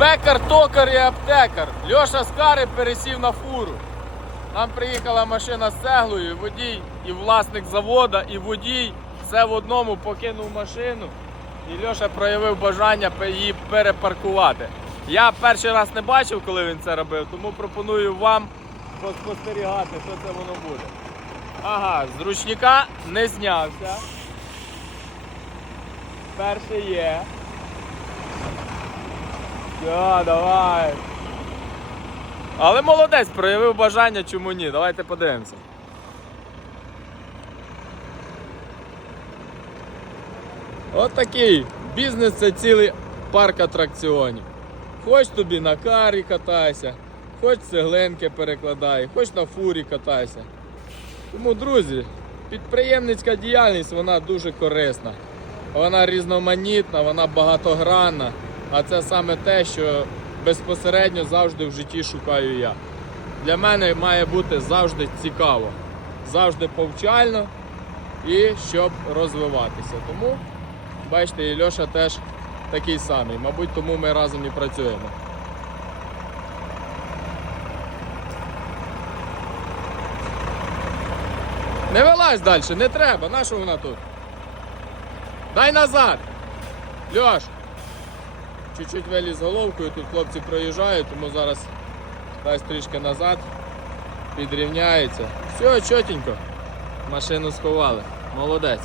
Пекар, токар і аптекар. Льоша з кари пересів на фуру. Нам приїхала машина з цеглою, водій, і власник завода, і водій. Все в одному покинув машину. І Льоша проявив бажання її перепаркувати. Я перший раз не бачив, коли він це робив, тому пропоную вам поспостерігати, що це воно буде. Ага, з ручника не знявся. Перший є. Все, давай. Але молодець, проявив бажання, чому ні. Давайте подивимося. От такий. Бізнес це цілий парк атракціонів. Хоч тобі на карі катайся, хоч цеглинки перекладай, хоч на фурі катайся. Тому, друзі, підприємницька діяльність вона дуже корисна. Вона різноманітна, вона багатогранна. А це саме те, що безпосередньо завжди в житті шукаю я. Для мене має бути завжди цікаво, завжди повчально і щоб розвиватися. Тому, бачите, і Льоша теж такий самий. Мабуть, тому ми разом і працюємо. Не вилазь далі, не треба. Нащо вона тут? Дай назад! Льош! Чуть-чуть виліз головкою, тут хлопці проїжджають, тому зараз дасть трішки назад, підрівняється. Все, чотенько. Машину сховали. Молодець.